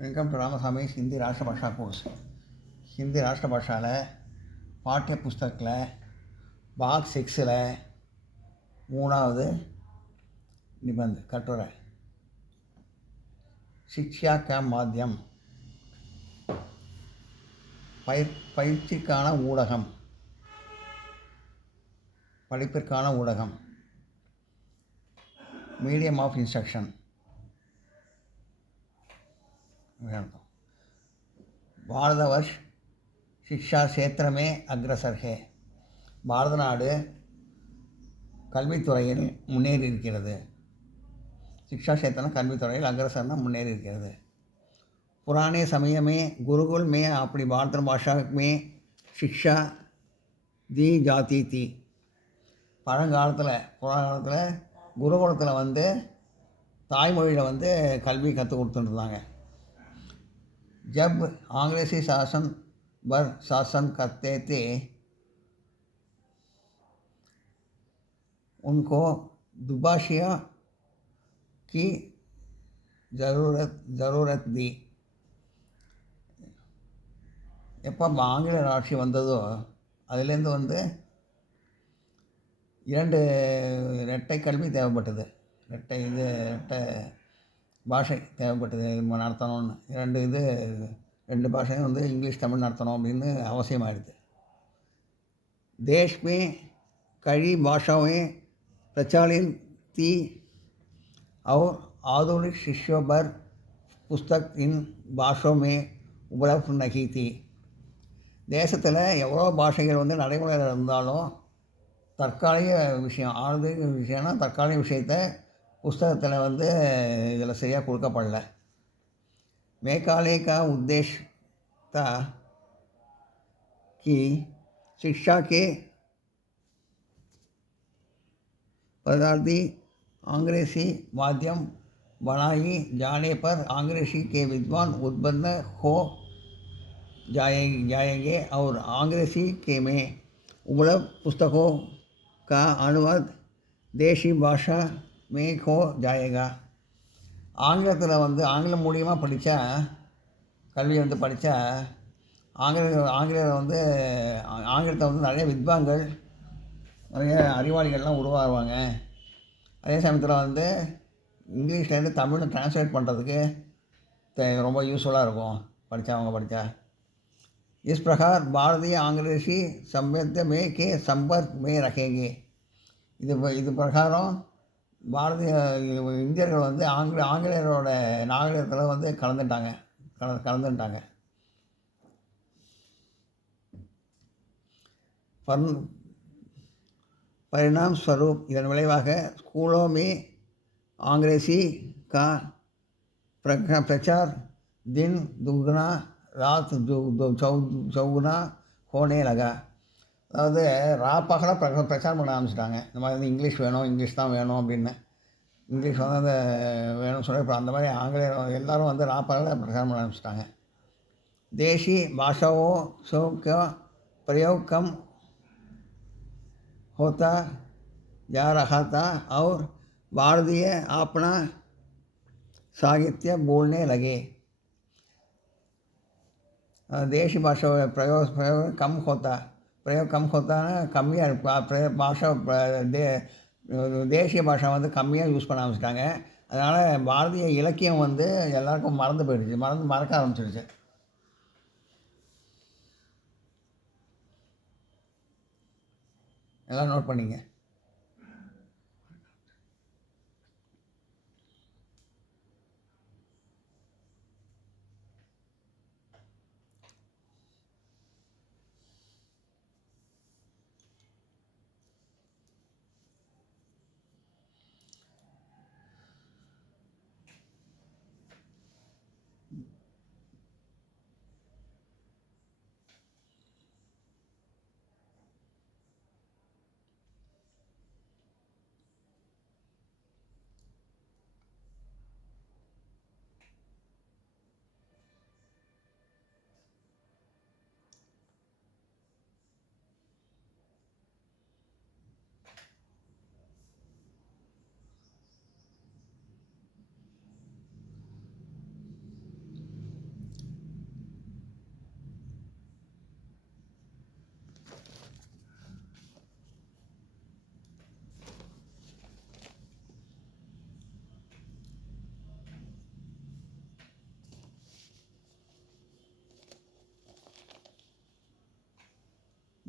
Welcome to रामासामी's Hindi राष्ट्रभाषा course. Hindi राष्ट्रभाषाவில் பாட்டிய புஸ்தகத்தில் பாக் 6ல் 3வது நிபந்த கட்டுரை शिक्षा का माध्यम பயிற்சிக்கான ஊடகம், படிப்பிற்கான ஊடகம், மீடியம் ஆஃப் இன்ஸ்ட்ரக்ஷன். भारतवर्ष शिक्षा क्षेत्र में अग्रसर है. பாரத நாடு கல்வித்துறையில் முன்னேறி இருக்கிறது. शिक्षा क्षेत्र में கல்வித்துறையில் अग्रसर முன்னேறி இருக்கிறது. पुराने समय में गुरुकुल में अपनी भारतीय भाषा में शिक्षा दी जाती थी. புறங்காலத்தில் குருகுலத்தில் தாய்மொழியில் கல்வி கற்றுக் கொடுத்துருந்தாங்க. जब अंग्रेजी शासन पर शासन करते थे उनको दुभाषिया की ज़रूरत दी. எப்போ ஆங்கில ஆட்சி வந்ததோ அதுலேருந்து இரட்டை கல்வி தேவைப்பட்டது. இரட்டை பாஷை தேவைப்பட்டது நடத்தணும்னு. ரெண்டு பாஷையும் இங்கிலீஷ் தமிழ் நடத்தணும் அப்படின்னு அவசியமாயிடுது. देश में कई भाषाएं प्रचलित थी और आधुनिक शिक्षा पर पुस्तक इन भाषाओं में उपलब्ध नहीं थी. தேசத்தில் எவ்வளோ பாஷைகள் நடைமுறையில் இருந்தாலும் தற்காலிக விஷயம், ஆழ்ந்த விஷயம்னா தற்காலிக விஷயத்தை புஸ்தகத்தில் இதில் சரியாக கொடுக்கப்படல. मेघालय का उद्देश्य था कि शिक्षा के पदार्थी अंग्रेजी माध्यम बनाई जाने पर अंग्रेजी के विद्वान उत्पन्न हो जाएंगे और अंग्रेजी के में उपलब्ध पुस्तकों का अनुवाद देशी भाषा में हो जाएगा. ஆங்கிலத்தில் ஆங்கிலம் மூலியமாக படித்தா கல்வி படித்தா ஆங்கிலத்தை நிறைய வித்வான்கள், நிறைய அறிவாளிகள்லாம் உருவாகுவாங்க. அதே சமயத்தில் இங்கிலீஷ்லேருந்து தமிழ் ட்ரான்ஸ்லேட் பண்ணுறதுக்கு ரொம்ப யூஸ்ஃபுல்லாக இருக்கும் படித்தா. इस प्रकार भारतीय अंग्रेजी सभ्यता में के संपर्क में रखेंगे. இது பிரகாரம் பாரதிய இந்தியர்கள் ஆங்கிலேயரோட நாகரிகத்தில் கலந்துட்டாங்க. परिणाम स्वरूप இதன் விளைவாக स्कूलों में अंग्रेजी का प्रचार दिन दुगना रात चौगुना होने लगा. அதாவது பகலாக பிரச்சாரம் பண்ண ஆரம்பிச்சிட்டாங்க. இந்த மாதிரி இங்கிலீஷ் வேணும், இங்கிலீஷ் தான் வேணும் அப்படின்னு. இங்கிலீஷ் வேணும்னு சொல்லி இப்போ அந்த மாதிரி ஆங்கிலேயர் எல்லோரும் பகலாக பிரச்சாரம் பண்ண ஆரம்பிச்சிட்டாங்க. देशी भाषाओं का प्रयोग कम होता जा रहा था और भारतीय अपना साहित्य बोलने लगे. देशी भाषा प्रयोग कम होता கம்மியாக பாஷா தேசிய பாஷா கம்மியாக யூஸ் பண்ண ஆரம்பிச்சிட்டாங்க. அதனால் பாரதிய இலக்கியம் எல்லாருக்கும் மறந்து போயிடுச்சு, மறக்க ஆரம்பிச்சிடுச்சு. எல்லாம் நோட் பண்ணிங்க.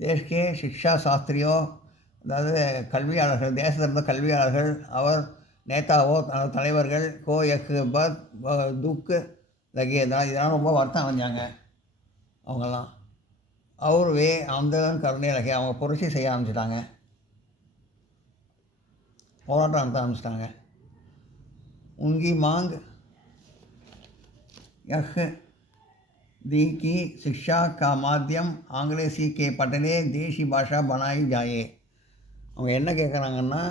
தேஷ் கே சிக்ஷா சாஸ்திரியோ, அதாவது கல்வியாளர்கள், தேசத்தில் இருந்த கல்வியாளர்கள், அவர் நேதாவோ தலைவர்கள், கோ எக் பத் துக் லகே, இதெல்லாம் ரொம்ப வருத்தம் அடைஞ்சாங்க அவங்கெல்லாம். அவர் வே ஆந்தோலன் கருணை லகே, அவங்க புரட்சி செய்ய ஆரம்பிச்சிட்டாங்க, போராட்டம் நடத்த ஆரம்பிச்சிட்டாங்க. உங்கி மாங் यह दी की शिक्षा का माध्यम अंग्रेजी के पटने देशी भाषा बनाई जाए. அவங்க என்ன கேட்குறாங்கன்னா,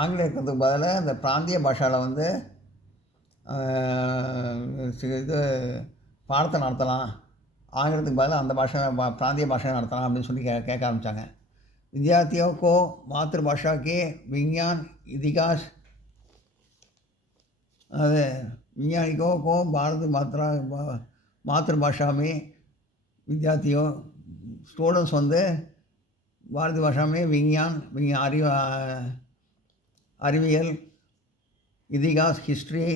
ஆங்கிலேயத்துக்கு பதிலாக இந்த பிராந்திய பாஷாவில் வந்து இது பாடத்தை நடத்தலாம், ஆங்கிலத்துக்கு பதிலாக அந்த பாஷை பிராந்திய பாஷை நடத்தலாம் அப்படின்னு சொல்லி கேட்க ஆரம்பித்தாங்க. विद्यार्थियों को मातृभाषा के विज्ञान इतिहास, अरे वैज्ञानिकों को भारत मातृभाषा में, विद्यार्थियों स्टूडेंट्स வந்து भारतीय भाषा में विज्ञान அறிவியல், इतिहास हिस्ट्री,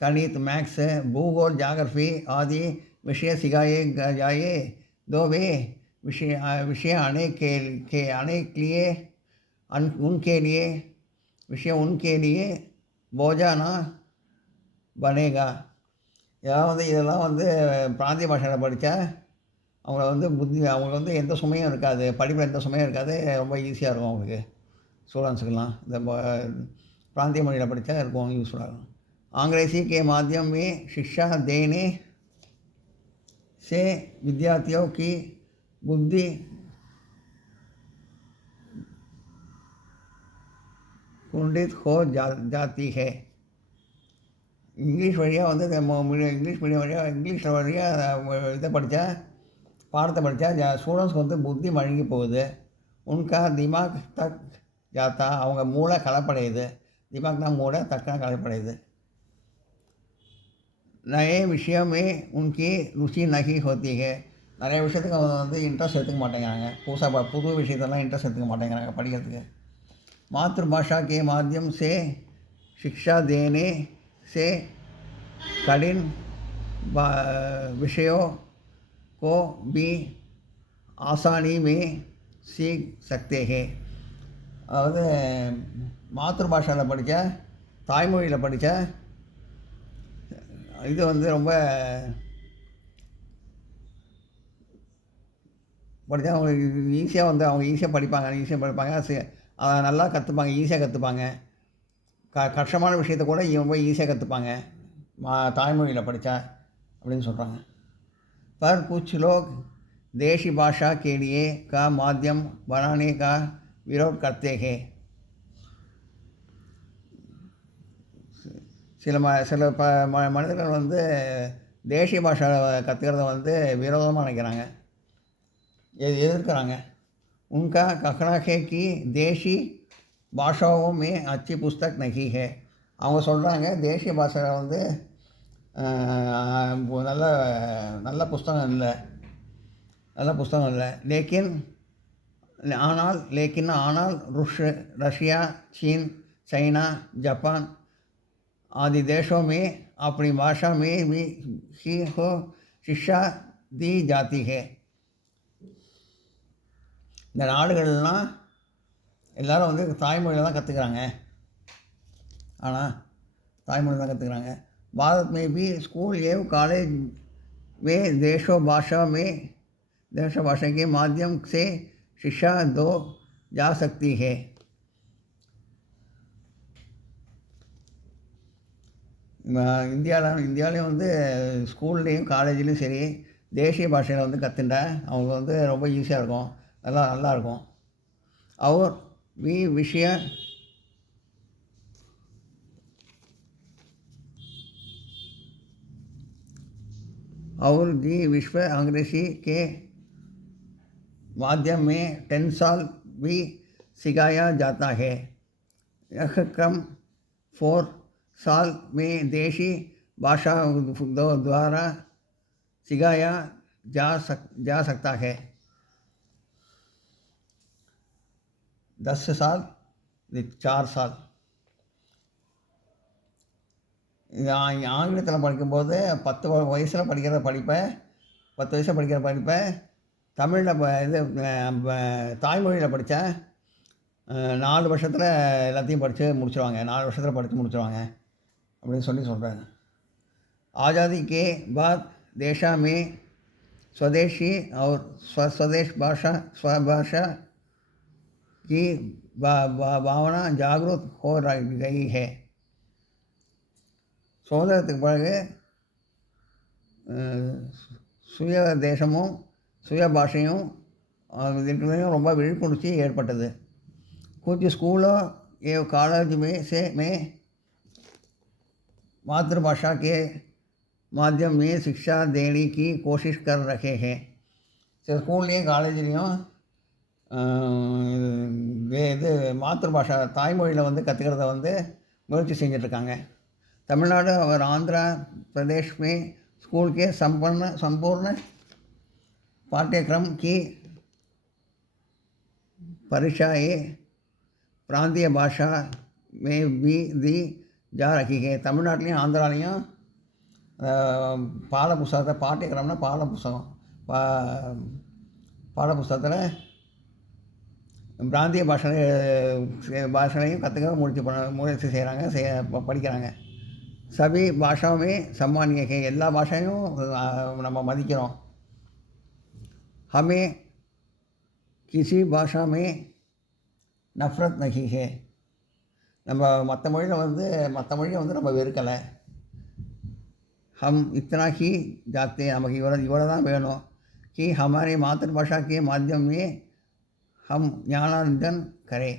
गणित मैथ्स, भूगोल ज्योग्राफी आदि विषय सिखाए जाए. दो वे विषय आने के लिए उनके लिए विषय उनके लिए बोझा ना बनेगा. இதெல்லாம் வந்து பிராந்திய பாஷையில் படித்தா அவங்கள வந்து அவங்களுக்கு வந்து எந்த சுமையும் இருக்காது, படிப்பில் எந்த சுமையும் இருக்காது, ரொம்ப ஈஸியாக இருக்கும் அவங்களுக்கு, ஸ்டூடெண்ட்ஸுக்கெல்லாம். இந்த प्रांतीय மொழியில் படித்தா இருக்கும், யூஸ்ஃபுல்லாக இருக்கும். अंग्रेजी के माध्यम में शिक्षा देने से विद्यार्थियों की बुद्धि कुंठित हो जाती है. இங்கிலீஷ் வழியாக வந்து இங்கிலீஷ் மீடியம் வழியாக இங்கிலீஷில் வழியாக இதை படித்தா, பாடத்தை படித்தா ஸ்டூடெண்ட்ஸ்க்கு வந்து புத்தி மழுங்கி போகுது. உன்கா திமாக் தக் ஜாத்தா, அவங்க மூளை கலப்படையுது. திமாக்னா மூளை, தக்கனா கலப்படையுது. நயே விஷயமே உன்கி ருச்சி நகி ஹோத்தி ஹே, நிறைய விஷயத்துக்கு அவங்க வந்து இன்ட்ரெஸ்ட் எடுத்துக்க மாட்டேங்கிறாங்க, புது விஷயத்தெல்லாம் இன்ட்ரெஸ்ட் எடுத்துக்க மாட்டேங்கிறாங்க படிக்கிறதுக்கு. मातृभाषा के माध्यम से शिक्षा देने से कठिन विषयों को भी आसानी में सीख सकते हैं. அதாவது மாதృபாஷாவில் படித்த, தாய்மொழியில் படித்த இது வந்து ரொம்ப படித்தா அவங்களுக்கு ஈஸியாக வந்து அவங்க ஈஸியாக படிப்பாங்க, அதை நல்லா கற்றுப்பாங்க, ஈஸியாக கற்றுப்பாங்க. கஷ்டமான விஷயத்தை கூட ரொம்ப ஈஸியாக கற்றுப்பாங்க தாய்மொழியில் படித்தா அப்படின்னு சொல்கிறாங்க. पर कुछ लोग देशी भाषा के लिए का माध्यम बनाने का विरोध करते हैं. சில மனிதர்கள் வந்து தேசிய பாஷா கற்றுக்கிறத வந்து விரோதமாக நினைக்கிறாங்க, எதிர்க்கிறாங்க. उनका कहना है कि देशी भाषाओं में अच्छी पुस्तक नहीं है. அவங்க சொல்கிறாங்க தேசிய பாஷையில் வந்து நல்ல புஸ்தகம் இல்லை. ஆனால் रशिया, चीन, चाइना, जापान आदि देशों में अपनी भाषा में भी ही हो शिक्षा दी जाती है. இந்த நாடுகள்லாம் எல்லோரும் வந்து தாய்மொழியில் தான் கற்றுக்குறாங்க, தாய்மொழி தான் கற்றுக்குறாங்க. भारत में भी स्कूल एवं कॉलेज में देशों भाषा के माध्यम से शिक्षा दो जा सकती है. இந்தியாவிலையும் வந்து ஸ்கூல்லேயும் காலேஜ்லேயும் சரி தேசிய பாஷையில் வந்து கற்றுண்டா அவங்களுக்கு வந்து ரொம்ப ஈஸியாக இருக்கும், நல்லா இருக்கும். और भी विषय और भी विश्व अंग्रेजी के माध्यम में 10 साल भी सिखाया जाता है. यह क्रम 4 साल में देशी भाषा द्वारा सिखाया जा सकता है. 10 साल 4 साल. ஆங்கிலத்தில் படிக்கும்போது 10 வயசில் படிக்கிற படிப்பை 10 வயசில் படிக்கிற படிப்பை தமிழில் இது தாய்மொழியில் படித்தா 4 வருஷத்தில் எல்லாத்தையும் படித்து முடிச்சிடுவாங்க, 4 வருஷத்தில் படித்து முடிச்சிடுவாங்க அப்படின்னு சொல்கிறாங்க. आज़ादी के बाद देशा में स्वदेशी और स्वदेश स्वभाषा की भावना जागृत हो गई है. சுதந்திரத்துக்கு பிறகு சுய தேசமும் சுய பாஷையும் இதுலையும் ரொம்ப விழிப்புணர்ச்சி ஏற்பட்டது. कुछ स्कूलों एवं कॉलेज में मातृभाषा के माध्यम में शिक्षा देने की कोशिश कर रहे हैं. சில ஸ்கூல்லையும் காலேஜ்லேயும் இது மாத்திருபாஷா தாய்மொழியில் வந்து கற்றுக்கிறத வந்து முயற்சி செஞ்சிட்ருக்காங்க. तमिलनाडु और आंध्र प्रदेश में स्कूल के संपूर्ण पाठ्यक्रम की परीक्षाएं प्रांतीय भाषा में भी दी जा रही है. தமிழ்நாட்டிலையும் ஆந்திராலையும் பாட புஸ்தகத்தை பாठ्यक्रमனா பாடப்புஸ்தகத்தில் பிராந்திய பாஷைகளையும் கற்றுக்க முயற்சி செய்கிறாங்க, படிக்கிறாங்க. सभी भाषाओं में सम्मानीय है. எல்லா பாஷையும் நம்ம மதிக்கிறோம். हमें किसी भाषा में नफरत नहीं है. நம்ம மற்ற மொழியை வந்து நம்ம வெறுக்கலை. हम इतना ही जानते हैं, நமக்கு இவ்வளோ தான் வேணும். कि हमारी मातृभाषा के माध्यम में हम ஞானார்ஜன் करें.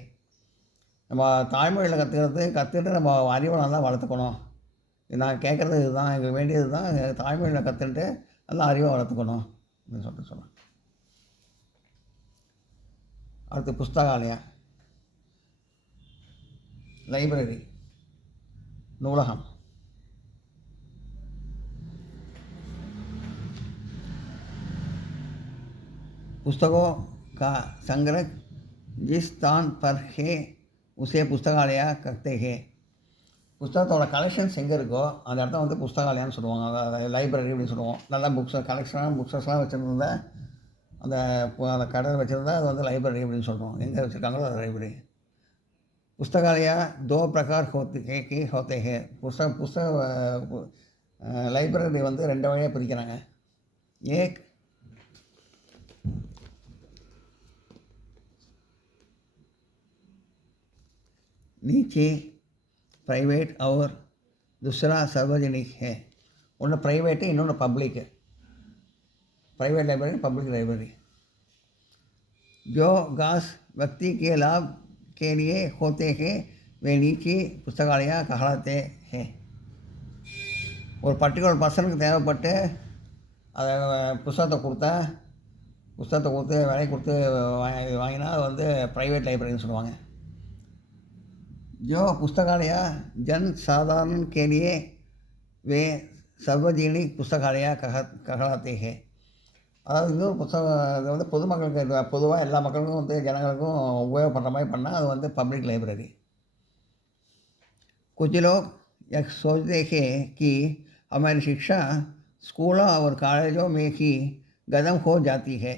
நம்ம தாய்மொழியில் கற்றுக்கிட்டு நம்ம அறிவை நல்லா வளர்த்துக்கணும். நான் கேட்குறது இதுதான், எங்களுக்கு வேண்டியது தான், தாய்மொழியில் கற்றுக்கிட்டு நல்லா அறிவை வளர்த்துக்கணும் அப்படின்னு சொன்னேன். அடுத்து புஸ்தகாலயா, லைப்ரரி, நூலகம். पुस्तकों का संग्रह जिस स्थान पर है उसे पुस्तकालय कहते हैं. புஸ்தகத்தோட கலெக்ஷன்ஸ் எங்கே இருக்கோ அந்த இடத்த வந்து புஸ்தகாலயான்னு சொல்லுவாங்க. அதாவது லைப்ரரி அப்படின்னு சொல்லுவோம். நல்லா கலெக்ஷனான புக்ஸஸ்லாம் வச்சுருந்தா அந்த கடை வச்சுருந்தா அது வந்து லைப்ரரி அப்படின்னு சொல்கிறோம். எங்கே வச்சுருக்காங்களோ அது லைப்ரரி. புஸ்தகாலயா दो प्रकार होते हैं. புஸ்தக லைப்ரரி வந்து 2 வகையாக பிரிக்கிறாங்க. ஏக் नीचे प्राइवेट और दूसरा सार्वजनिक है. ஒன்று ப்ரைவேட்டு, இன்னொன்று public. Private library, public library. जो घास व्यक्ति के लाभ के लिए होते हैं वे निजी पुस्तकालय कहलाते हैं. ஒரு பர்டிகுலர் பர்சனுக்கு தேவைப்பட்டு அதை புஸ்தகத்தை கொடுத்து விலை கொடுத்து வாங்கினா அது வந்து ப்ரைவேட் லைப்ரரின்னு சொல்லுவாங்க. जो पुस्तकालय जन साधारण के लिए वे सार्वजनिक पुस्तकालय कहलाते हैं. அதாவது இன்னொரு புத்தகம் அது வந்து பொதுமக்களுக்கு பொதுவாக எல்லா மக்களுக்கும் வந்து ஜனங்களுக்கும் உபயோகப்படுற மாதிரி பண்ணால் அது வந்து பப்ளிக் லைப்ரரி. कुछ लोग यह सोचते हैं कि हमारी शिक्षा स्कूलों और कॉलेजों में ही खत्म हो जाती है.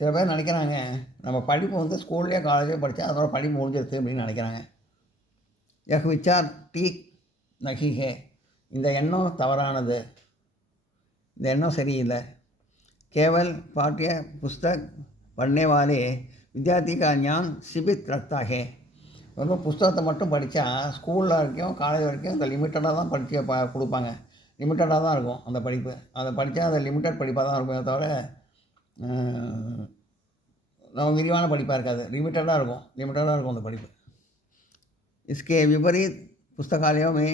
சில பேர் நினைக்கிறாங்க நம்ம படிப்பு வந்து ஸ்கூல்லேயே காலேஜே படித்தா அதோட படிப்பு முடிஞ்சிருது அப்படின்னு நினைக்கிறாங்க. यह विचार ठीक नहीं है. இந்த எண்ணம் தவறானது, இந்த எண்ணம் சரியில்லை. केवल पाठ्य पुस्तक पढ़ने वाले विद्यार्थी का ज्ञान सीमित रखता है. ரொம்ப புஸ்தகத்தை மட்டும் படித்தா ஸ்கூலில் வரைக்கும் காலேஜ் வரைக்கும் இந்த லிமிட்டடாக தான் படித்து கொடுப்பாங்க. லிமிட்டடாக தான் இருக்கும் அந்த படிப்பு. அதை படித்தா அது லிமிட்டட் படிப்பாக தான் இருக்குமே தவிர நம்ம விரிவான படிப்பாக இருக்காது. லிமிட்டடாக இருக்கும் அந்த படிப்பு. इसके विपरीत पुस्तकालयों में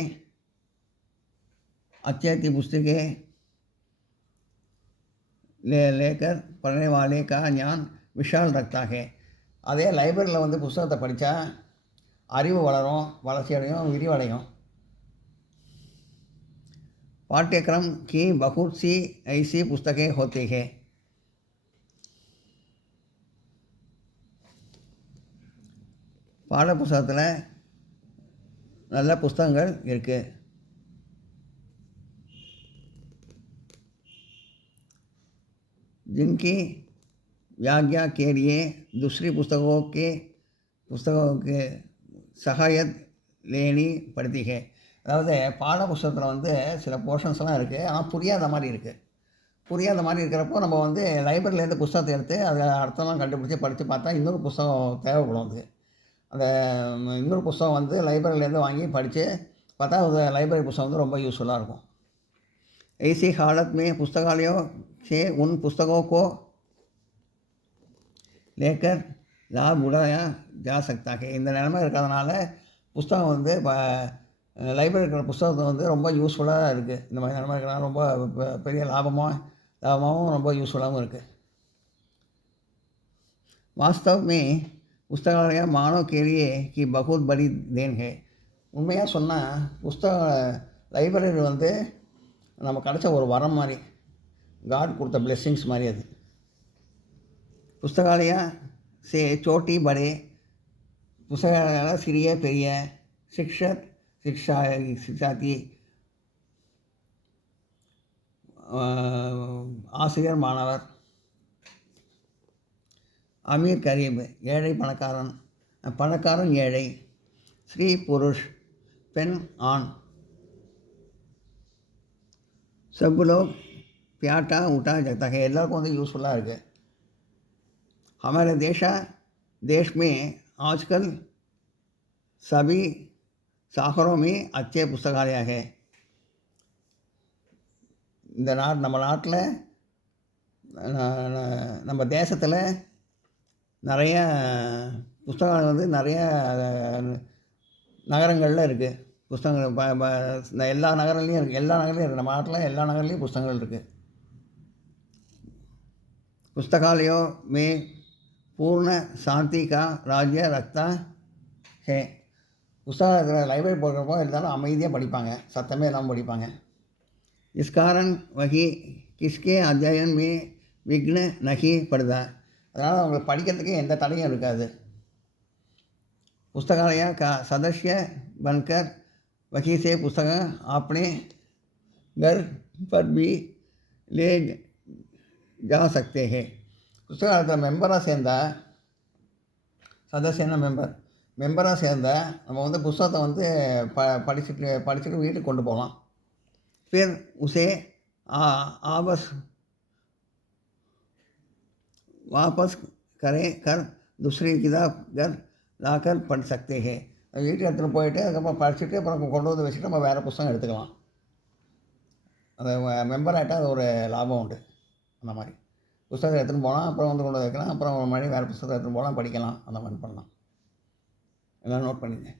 अच्छी पुस्तकें लेकर पढ़ने वाले का ज्ञान विशाल रखता है. அதே லைப்ரரியில் வந்து புஸ்தகத்தை படித்தா அறிவு வளரும், வளர்ச்சி அடையும், விரிவடையும். पाठ्यक्रम की बहुत सी ऐसी पुस्तकें होती हैं. பாட புஸ்தகத்தில் நல்ல புஸ்தகங்கள் இருக்குது. जिनकी व्याख्या के लिए दूसरी पुस्तकों के सहायत लेनी पड़ती है. அதாவது பாட புஸ்தகத்தில் வந்து சில போர்ஷன்ஸ்லாம் இருக்குது, ஆனால் புரியாத மாதிரி இருக்குது. புரியாத மாதிரி இருக்கிறப்போ நம்ம வந்து லைப்ரரியிலேருந்து புஸ்தகத்தை எடுத்து அதை அர்த்தம்லாம் கண்டுபிடிச்சி படித்து பார்த்தா இன்னொரு புஸ்தகம் தேவைப்படும். அது அந்த இன்னொரு புஸ்தகம் வந்து லைப்ரரியிலேருந்து வாங்கி படித்து பார்த்தா அந்த லைப்ரரி புஸ்தகம் வந்து ரொம்ப யூஸ்ஃபுல்லாக இருக்கும். ऐसी हालत में पुस्तकालयों से उन पुस्तकों को लेकर लाभ उठाया जा सकता है. இந்த நிலைமை இருக்கிறதுனால புஸ்தகம் வந்து லைப்ரரி இருக்கிற புஸ்தகத்தை வந்து ரொம்ப யூஸ்ஃபுல்லாக இருக்குது. இந்த மாதிரி நிலைமை இருக்கிறனால ரொம்ப பெரிய லாபமாகவும் ரொம்ப யூஸ்ஃபுல்லாகவும் இருக்குது. वास्तव में पुस्तकालय मानव के लिए की बहुत बड़ी देन है. உண்மையாக சொன்னால் லைப்ரரி வந்து நம்ம கிடச்ச ஒரு வரம் மாதிரி, காட் கொடுத்த பிளெஸ்ஸிங்ஸ் மாதிரி அது. புஸ்தகாலயா சே சோட்டி படே, புஸ்தகாலயால் சிறிய பெரிய, சிக்ஷாதி ஆசிரியர் மாணவர், அமீர் கரீப் ஏழை பணக்காரன், பணக்காரன் ஏழை, ஸ்ரீ புருஷ் பெண் ஆண், सब लोग प्याटा उठा जाता है. எல்லாருக்கும் வந்து யூஸ்ஃபுல்லாக இருக்குது. हमारे देश में आजकल सभी शहरों में अच्छे पुस्तकालय है. இந்த நம்ம நாட்டில் நம்ம தேசத்தில் நிறைய புஸ்தகங்கள் வந்து நிறைய நகரங்களில் இருக்குது. புஸ்தகங்கள் எல்லா நகரத்துலேயும் இருக்குது. நம்ம நாட்டில் எல்லா நகரத்துலேயும் புஸ்தகங்கள் இருக்குது. पुस्तकालयों में पूर्ण शांति का राज्य रखता है. புஸ்தகத்தில் லைப்ரரி போடுறப்போ இருந்தாலும் அமைதியாக படிப்பாங்க, சத்தமே இல்லாமல் படிப்பாங்க. इस कारण वही किसके अध्ययन में विघ्न नहीं पड़ता. அதனால் அவங்களுக்கு படிக்கிறதுக்கு எந்த தடையும் இருக்காது. पुस्तकालय का सदस्य बनकर वही से पुस्तक अपने घर पर भी ले जा सकते हैं. புஸ்தகாலயத்தில் மெம்பராக சேர்ந்தால், சதஸ்யன மெம்பராக சேர்ந்தால் நம்ம வந்து புஸ்தகத்தை வந்து படிச்சுட்டு வீட்டுக்கு கொண்டு போகலாம். फिर उसे वापस कर दूसरी किताब घर लाकर पढ़ सकते हैं. வீட்டுக்கு எடுத்துகிட்டு போயிட்டு அதுக்கப்புறம் படிச்சுட்டு அப்புறம் கொண்டு வந்து வச்சுட்டு நம்ம வேறு புஸ்தகம் எடுத்துக்கலாம். அந்த மெம்பர் ஆகிட்டால் அது ஒரு லாபம் உண்டு. அந்த மாதிரி புஸ்தகம் எடுத்துகிட்டு போகலாம், அப்புறம் வந்து கொண்டு வைக்கலாம், அப்புறம் ஒரு மாதிரி வேறு புஸ்தகம் எடுத்துகிட்டு போகலாம், படிக்கலாம். அந்த மாதிரி பண்ணலாம். எல்லாம் நோட் பண்ணிங்க.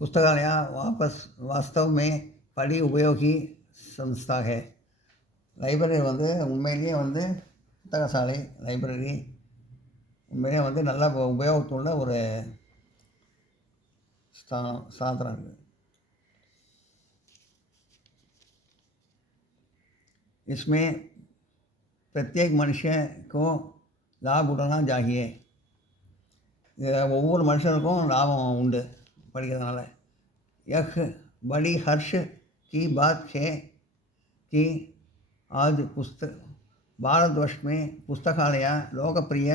पुस्तकालय वास्तव में बड़ी उपयोगी संस्था है. லைப்ரரி வந்து உண்மையிலேயே வந்து புத்தகசாலை லைப்ரரி உண்மையிலேயே வந்து நல்ல உபயோகத்துள்ள ஒரு சாதனம் இருக்குது. इसमें प्रत्येक मनुष्य को लाभ उठाना चाहिए. ஒவ்வொரு மனுஷனுக்கும் லாபம் உண்டு படிக்கிறதுனால. यह बड़ी हर्ष की बात है कि आज भारतवर्ष में पुस्तकालय लोकप्रिय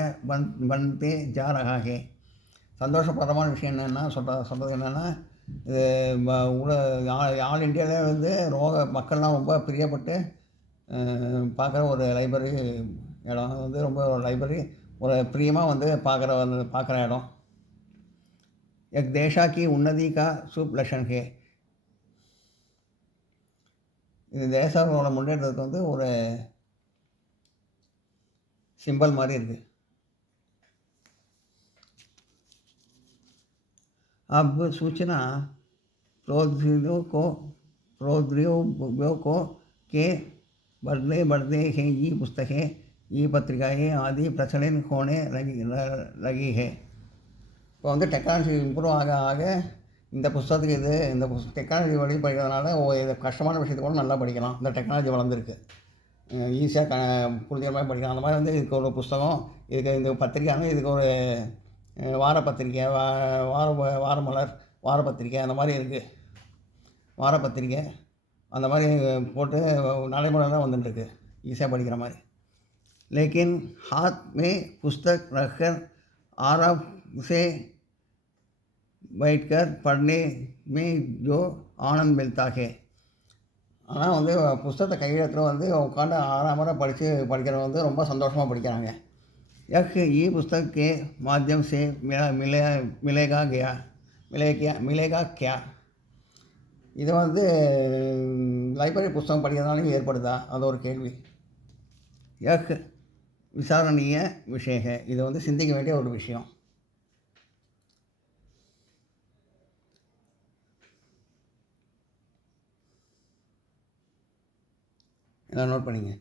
बनते जा रहा है. சந்தோஷபரமான விஷயம் என்னென்னா சொல்கிறது என்னென்னா, இது ஆல் இண்டியாவிலே வந்து மக்கள்லாம் ரொம்ப பிரியப்பட்டு பார்க்குற ஒரு லைப்ரரி இடம் வந்து ரொம்ப லைப்ரரி ஒரு பிரியமாக வந்து பார்க்குற இடம். एक देशा की उन्नति का शुभ लक्षण है. இது தேசங்களோட முன்னேற்றத்துக்கு வந்து ஒரு சிம்பல் மாதிரி இருக்குது. अब सूचना प्रौद्योगिकों के बढ़ते हैं ई पुस्तकें ई पत्रिकाएँ आदि प्रचलन होने लगी है. இப்போ வந்து டெக்னாலஜி இம்ப்ரூவ் ஆக ஆக இந்த புத்தகத்துக்கு இந்த டெக்னாலஜி வழி படிக்கிறதுனால இது கஷ்டமான விஷயத்தை கூட நல்லா படிக்கலாம். இந்த டெக்னாலஜி வளர்ந்துருக்கு, ஈஸியாக புரிஞ்சுக்கிற மாதிரி படிக்கலாம். அந்த மாதிரி வந்து இதுக்கு ஒரு புஸ்தகம், இதுக்கு இந்த பத்திரிக்கைனா இதுக்கு ஒரு வார பத்திரிக்கை, வாரமலர், வார பத்திரிக்கை அந்த மாதிரி இருக்குது. வார பத்திரிக்கை அந்த மாதிரி போட்டு நடைமுறை தான் வந்துட்டுருக்கு, ஈஸியாக படிக்கிற மாதிரி. लेकिन हाथ में पुस्तक रखकर आराम से बैठकर पढ़ने में जो आनंद मिलता है. ஆனால் வந்து புஸ்தகத்தை கையில் எடுத்துகிட்டு வந்து உட்காந்து ஆறாமராக படிக்கிறவங்க வந்து ரொம்ப சந்தோஷமாக படிக்கிறாங்க. यह ई पुस्तक के माध्यम से मिलेगा क्या. இது வந்து லைப்ரரி புஸ்தகம் படிக்கிறதுனால ஏற்படுதா, அது ஒரு கேள்வி. यह விசாரணிய விஷயம், இது வந்து சிந்திக்க வேண்டிய ஒரு விஷயம். எல்லாம் நோட் பண்ணிங்க.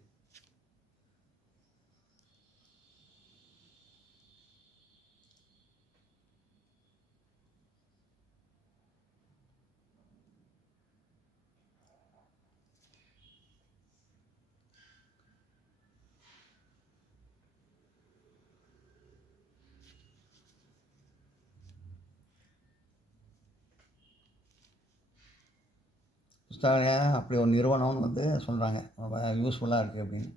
புஸ்தகம் அப்படி ஒரு நிறுவனம்னு வந்து சொல்கிறாங்க, ரொம்ப யூஸ்ஃபுல்லாக இருக்குது அப்படின்னு.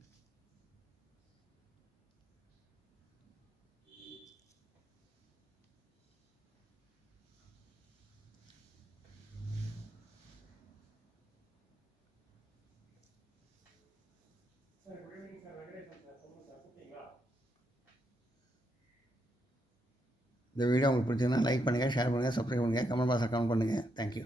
இந்த வீடியோ உங்களுக்கு பிடிச்சிருந்தா லைக் பண்ணுங்கள், ஷேர் பண்ணுங்கள், சப்ஸ்கிரைப் பண்ணுங்கள், கமெண்ட் பாக்ஸில் கமெண்ட் பண்ணுங்கள். தேங்க்யூ.